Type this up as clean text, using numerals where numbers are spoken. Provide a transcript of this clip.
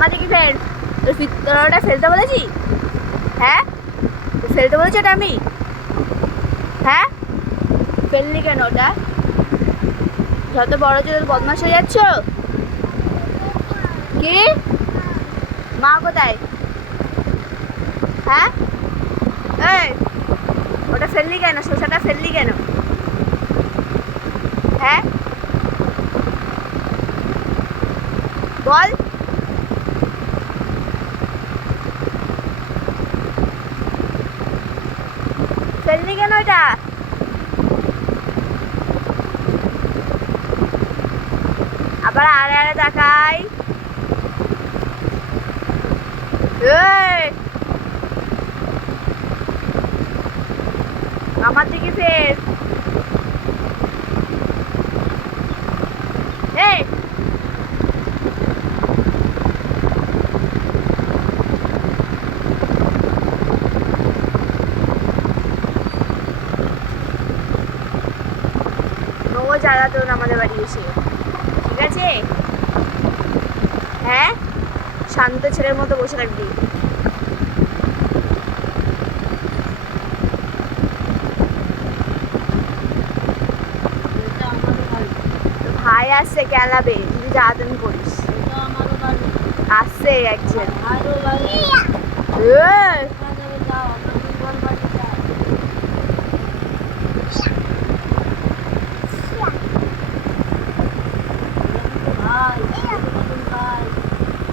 আমার দিকে ফের। তোর ওটা ফেলতে বলেছি? হ্যাঁ, ফেলতে বলেছি ওটা আমি? হ্যাঁ, ফেললি কেন ওটা? যত বড় যে বদমাশ হয়ে যাচ্ছ। কি? মা কোথায়? হ্যাঁ, এই ওটা ফেললি কেন? শসাটা ফেললি কেন? হ্যাঁ বল। ফেললি কেন এটা? আবার আড়ে আড়ে তাকাই। এই আমার দিকে ফের। এই ও জ্বালাতন আমাদের বাড়ি এসে, ঠিক আছে? হ্যাঁ, শান্ত ছেলের মতো বসে থাকবি। ভাই আসছে কেলাবে যদি জ্বালাতন করিস। আসছে একজন।